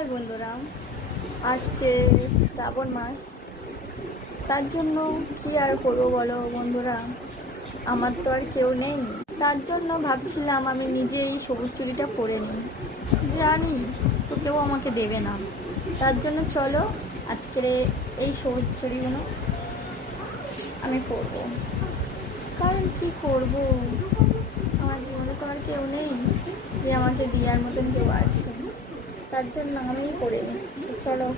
High বন্ধুরা, আসছে শ্রাবণ মাস। তার জন্য কি আর করবো বলো বন্ধুরা, আমার তো আর কেউ নেই। তার জন্য ভাবছিলাম আমি নিজেই সবুজ চুড়িটা পরে নিই। জানি তো কেউ আমাকে দেবে না, তার জন্য চলো আজকের এই সবুজ চুড়িগুলো আমি পরবো। কারণ কি করব, আমার জীবনে তো আর কেউ নেই যে আমাকে দেওয়ার মতন কেউ আছে। তার জন্য আমিই করে নিচ্ছি, চলো।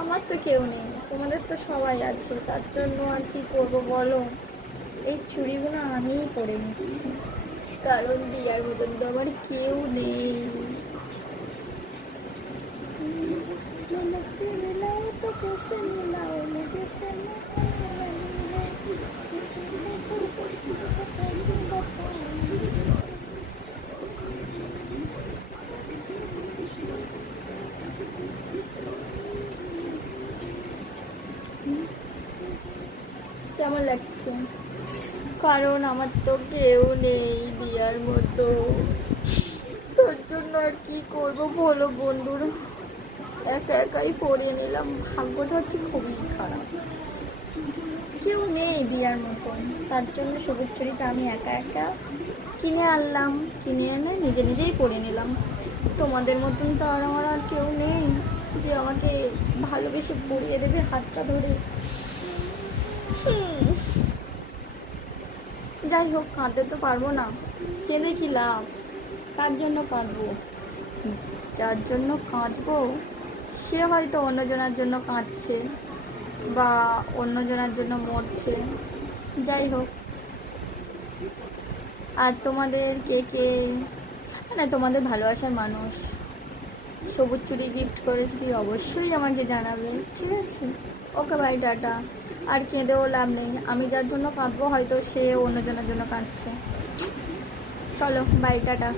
আমার তো কেউ নেই, তোমাদের তো সবাই আছে, তার জন্য আর কি করব বলো, এই চুড়িগুলো আমিই পরে নিচ্ছি। কারণ দেওয়ার মতন তো আমার কেউ নেই। তো कैसे मिलाओ मुझे से কেমন লাগছে? কারণ আমার তো কেউ নেই দেওয়ার মতো, তার জন্য আর কি করব বলো বন্ধুরা, একা একাই পড়ে নিলাম। ভাগ্যটা হচ্ছে খুবই খারাপ, কেউ নেই দেওয়ার মতন। তার জন্য সবুজ চুড়িটা আমি একা একা কিনে আনলাম, কিনে এনে নিজে নিজেই পরে নিলাম। তোমাদের মতন তো আর আমার আর কেউ নেই যে আমাকে ভালোবেসে পরিয়ে দেবে হাতটা ধরে। যাই হোক, কাঁদতে তো পারবো না, কেঁদে কি লাভ? কার জন্য কাঁদবো? যার জন্য কাঁদবো সে হয়তো অন্যজনের জন্য কাঁদছে বা অন্যজনের জন্য মরছে। যাই হোক, আর তোমাদের কে কে, মানে তোমাদের ভালোবাসার মানুষ সবুজ চুড়ি গিফট করেছে কি অবশ্যই আমাকে জানাবে, ঠিক আছে? Okay bye, tata. আর কেঁদেও লাভ নেই, আমি যার জন্য কাঁদবো হয়তো সে অন্যজনের জন্য কাঁদছে। চলো বাই, টাটা।